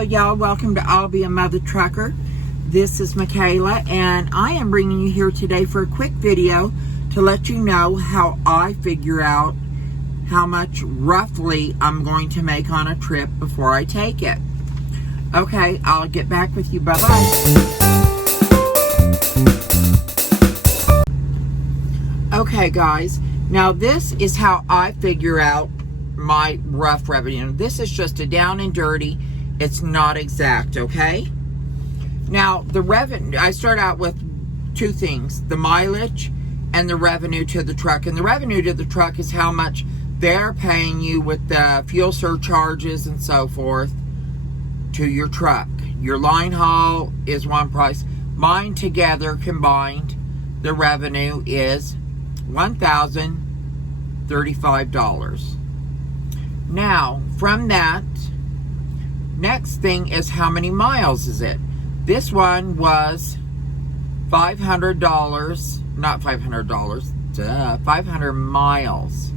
Hello y'all, welcome to I'll Be a Mother Trucker. This is Michaela and I am bringing you here today for a quick video to let you know how I figure out how much roughly I'm going to make on a trip before I take it. Okay, I'll get back with you. Bye-bye. Okay guys, now this is how I figure out my rough revenue. This is just a down and dirty. It's not exact, okay? Now, the revenue, I start out with two things, the mileage and the revenue to the truck. And the revenue to the truck is how much they're paying you with the fuel surcharges and so forth to your truck. Your line haul is one price. Mine together combined, the revenue is $1,035. Now, from that, next thing is how many miles is it? This one was $500, not $500, 500 miles.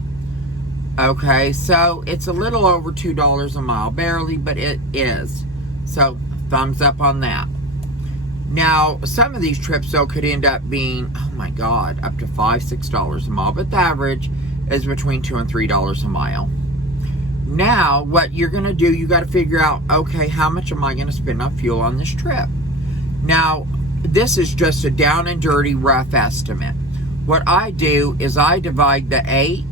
Okay, so it's a little over $2 a mile, barely, but it is. So, thumbs up on that. Now, some of these trips, though, could end up being, oh my God, up to $5, $6 a mile, but the average is between $2 and $3 a mile. Now, what you're going to do, you got to figure out, okay, how much am I going to spend on fuel on this trip? Now, this is just a down and dirty rough estimate. What I do is I divide the 8.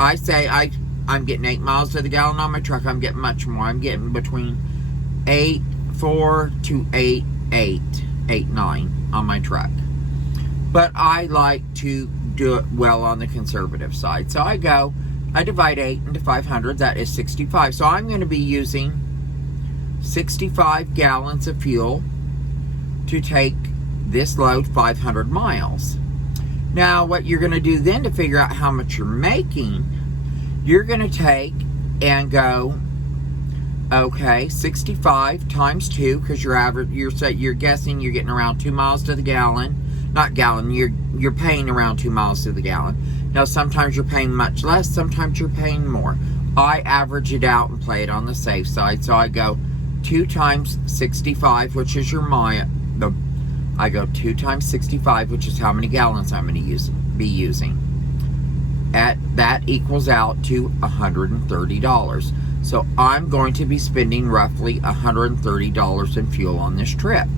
I say I'm getting 8 miles to the gallon on my truck. I'm getting much more. I'm getting between 8.4 to 8.9 on my truck. But I like to do it well on the conservative side. So I divide 8 into 500, that is 65. So I'm going to be using 65 gallons of fuel to take this load 500 miles. Now, what you're going to do then to figure out how much you're making, you're going to take and go, okay, 65 times 2, because you're guessing you're getting around 2 miles to the gallon. Not gallon, you're paying around 2 miles to the gallon. Now, sometimes you're paying much less, sometimes you're paying more. I average it out and play it on the safe side. So I go 2 times 65, which is your mile. I go 2 times 65, which is how many gallons I'm going to be using. That equals out to $130. So I'm going to be spending roughly $130 in fuel on this trip.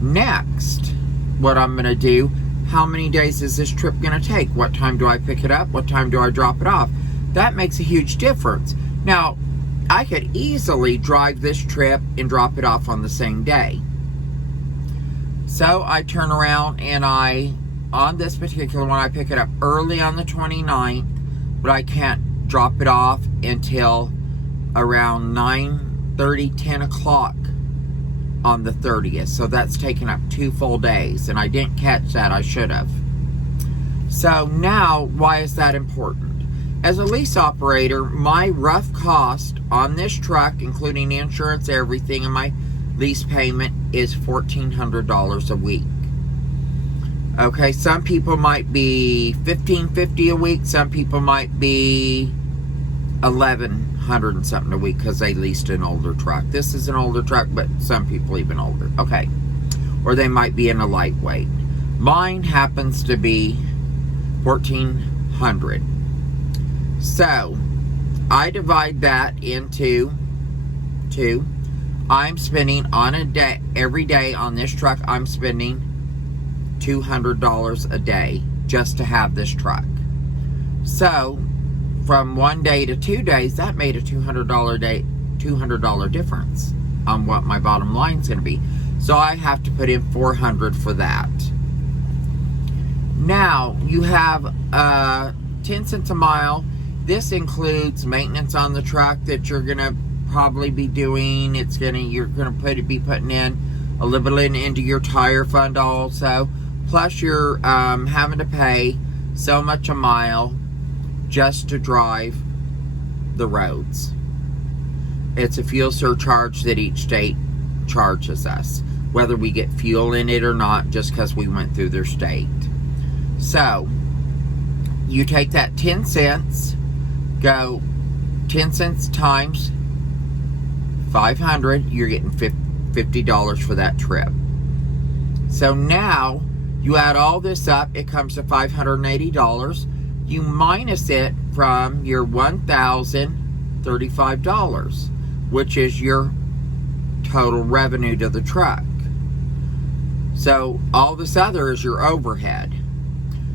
Next, what I'm going to do, how many days is this trip going to take? What time do I pick it up? What time do I drop it off? That makes a huge difference. Now, I could easily drive this trip and drop it off on the same day. So I turn around and on this particular one, I pick it up early on the 29th, but I can't drop it off until around 9:30, 10 o'clock on the 30th. So that's taken up 2 full days, and I didn't catch that. I should have. So now, why is that important? As a lease operator, my rough cost on this truck, including insurance, everything, and my lease payment is $1,400 a week. Okay, some people might be $1,550 a week. Some people might be $1,100 and something a week because they leased an older truck. This is an older truck, but some people even older. Okay, or they might be in a lightweight. Mine happens to be $1,400. So I divide that into 2. I'm spending on a day, every day on this truck, I'm spending $200 a day just to have this truck. So from 1 day to 2 days, that made a $200 difference on what my bottom line is going to be. So I have to put in $400 for that. Now you have 10 cents a mile. This includes maintenance on the truck that you're going to probably be doing. You're gonna be putting in a little bit into your tire fund also. Plus you're having to pay so much a mile just to drive the roads. It's a fuel surcharge that each state charges us, whether we get fuel in it or not, just because we went through their state. So you take that 10 cents, go 10 cents times $500, you're getting $50 for that trip. So now you add all this up, it comes to $580. You minus it from your $1,035, which is your total revenue to the truck. So all this other is your overhead.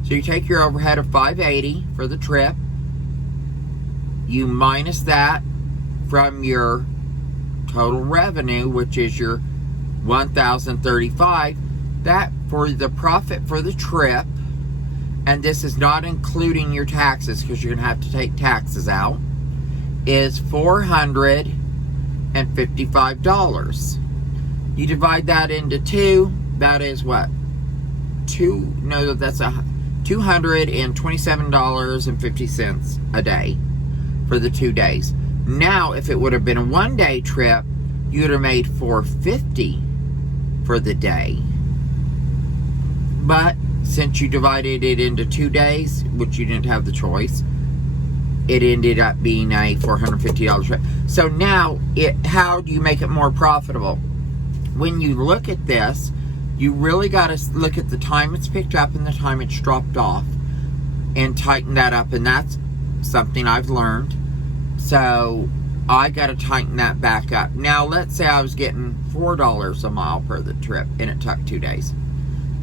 So you take your overhead of $580 for the trip, you minus that from your total revenue, which is your $1,035. That for the profit for the trip, and this is not including your taxes because you're going to have to take taxes out, is $455. You divide that into two, that is what? That's $227.50 a day for the 2 days. Now, if it would have been a 1 day trip, you'd have made $450 for the day. But since you divided it into 2 days, which you didn't have the choice, it ended up being a $450 trip. So now, how do you make it more profitable? When you look at this, you really got to look at the time it's picked up and the time it's dropped off and tighten that up. And that's something I've learned. So I got to tighten that back up. Now, let's say I was getting $4 a mile per the trip and it took 2 days.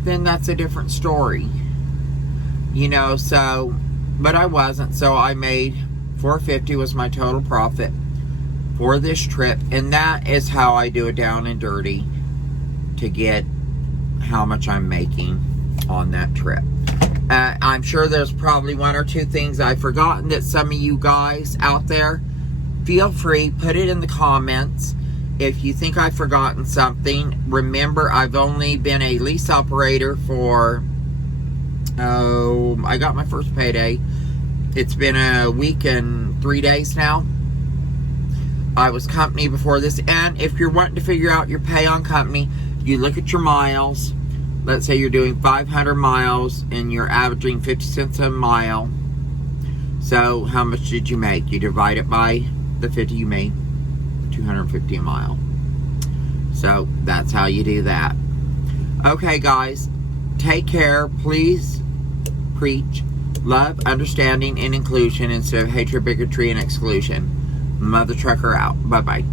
Then that's a different story. So, but I wasn't. So I made $450 was my total profit for this trip. And that is how I do it down and dirty to get how much I'm making on that trip. I'm sure there's probably 1 or 2 things I've forgotten that some of you guys out there, feel free, put it in the comments. If you think I've forgotten something, remember I've only been a lease operator for, I got my first payday. It's been a week and 3 days now. I was company before this, and if you're wanting to figure out your pay on company, you look at your miles. Let's say you're doing 500 miles and you're averaging 50 cents a mile. So how much did you make? You divide it by the 50 you made, $250 a mile. So that's how you do that. Okay, guys, take care. Please preach love, understanding, and inclusion instead of hatred, bigotry, and exclusion. Mother Trucker out. Bye-bye.